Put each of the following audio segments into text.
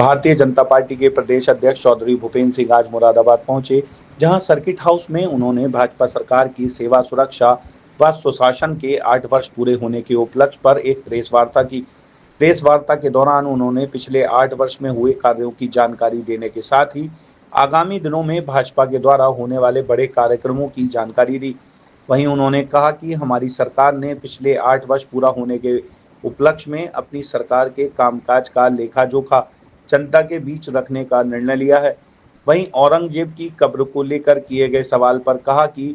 Bharatiya Janata party के प्रदेश अध्यक्ष चौधरी भूपेंद्र सिंह आज मुरादाबाद पहुंचे, जहां सर्किट हाउस में उन्होंने भाजपा सरकार की सेवा सुरक्षा व सुशासन के 8 वर्ष पूरे होने के उपलक्ष्य पर एक प्रेस वार्ता की। प्रेस वार्ता के दौरान उन्होंने पिछले 8 वर्ष में हुए कार्यों की जानकारी देने के साथ ही आगामी दिनों में भाजपा के द्वारा होने वाले बड़े कार्यक्रमों की जानकारी दी। वहीं उन्होंने कहा कि हमारी सरकार ने पिछले 8 वर्ष पूरा होने के उपलक्ष्य में अपनी सरकार के कामकाज का लेखा जोखा जनता के बीच रखने का निर्णय लिया है। वहीं औरंगजेब की कब्र को लेकर किए गए सवाल पर कहा कि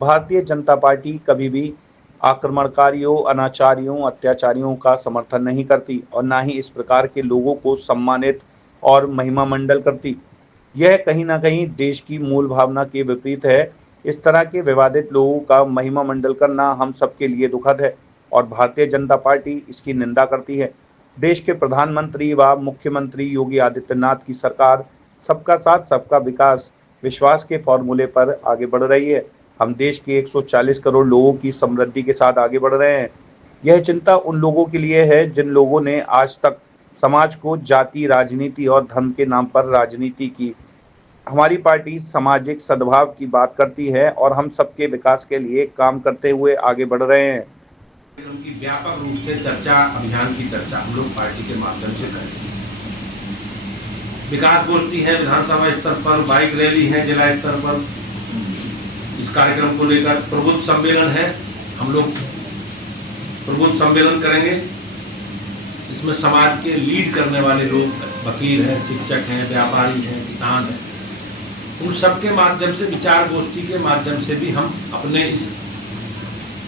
भारतीय जनता पार्टी कभी भी आक्रमणकारियों, अनाचारियों, अत्याचारियों का समर्थन नहीं करती और न ही इस प्रकार के लोगों को सम्मानित और महिमा मंडल करती। यह कहीं न कहीं देश की मूल भावना के विपरीत है। इस तरह के विवादित लोगों का महिमा मंडल करना हम सबके लिए दुखद है और भारतीय जनता पार्टी इसकी निंदा करती है। देश के प्रधानमंत्री व मुख्यमंत्री योगी आदित्यनाथ की सरकार सबका साथ, सबका विकास, विश्वास के फॉर्मूले पर आगे बढ़ रही है। हम देश के 140 करोड़ लोगों की समृद्धि के साथ आगे बढ़ रहे हैं। यह चिंता उन लोगों के लिए है जिन लोगों ने आज तक समाज को जाति, राजनीति और धर्म के नाम पर राजनीति की। हमारी पार्टी सामाजिक सद्भाव की बात करती है और हम सबके विकास के लिए काम करते हुए आगे बढ़ रहे हैं। उनकी व्यापक रूप से चर्चा, अभियान की चर्चा हम लोग पार्टी के माध्यम से करेंगे। विकास गोष्ठी है विधानसभा स्तर पर, बाइक रैली है जिला स्तर पर। इस कार्यक्रम को लेकर प्रबुद्ध सम्मेलन है, हम लोग प्रबुद्ध सम्मेलन करेंगे। इसमें समाज के लीड करने वाले लोग, वकील हैं, शिक्षक हैं, व्यापारी हैं, किसान हैं, उन सबके माध्यम से, विचार गोष्ठी के माध्यम से भी हम अपने इस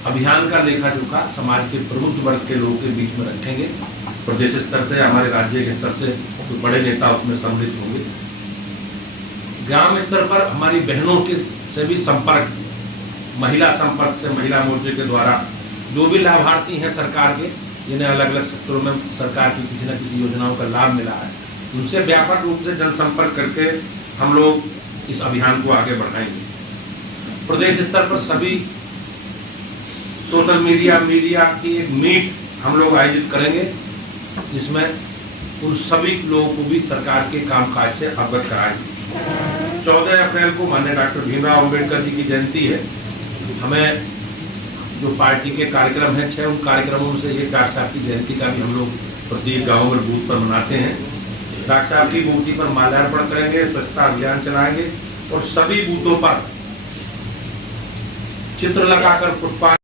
अभियान का लेखा जोखा समाज के प्रबुद्ध वर्ग के लोगों के बीच में रखेंगे। प्रदेश स्तर से, हमारे राज्य के स्तर से तो बड़े नेता उसमें सम्मिलित होंगे। ग्राम स्तर पर हमारी बहनों के से भी संपर्क, महिला संपर्क से, महिला मोर्चे के द्वारा जो भी लाभार्थी हैं सरकार के, जिन्हें अलग अलग सेक्टरों में सरकार की किसी न किसी योजनाओं का लाभ मिला है, उनसे व्यापक रूप से जनसंपर्क करके हम लोग इस अभियान को आगे बढ़ाएंगे। प्रदेश स्तर पर सभी सोशल मीडिया की एक मीट हम लोग आयोजित करेंगे, जिसमें उन सभी लोगों को भी सरकार के कामकाज से अवगत कराएंगे। 14 अप्रैल को माननीय डॉक्टर भीमराव अंबेडकर जी की जयंती है। हमें जो पार्टी के कार्यक्रम हैं, 6 उन कार्यक्रमों से एक डॉक्टर साहब की जयंती का भी हम लोग प्रत्येक गाँव में बूथ पर मनाते हैं। डॉक्टर साहब की मूर्ति पर माल्यार्पण करेंगे, स्वच्छता अभियान चलाएंगे और सभी बूथों पर चित्र लगाकर पुष्पा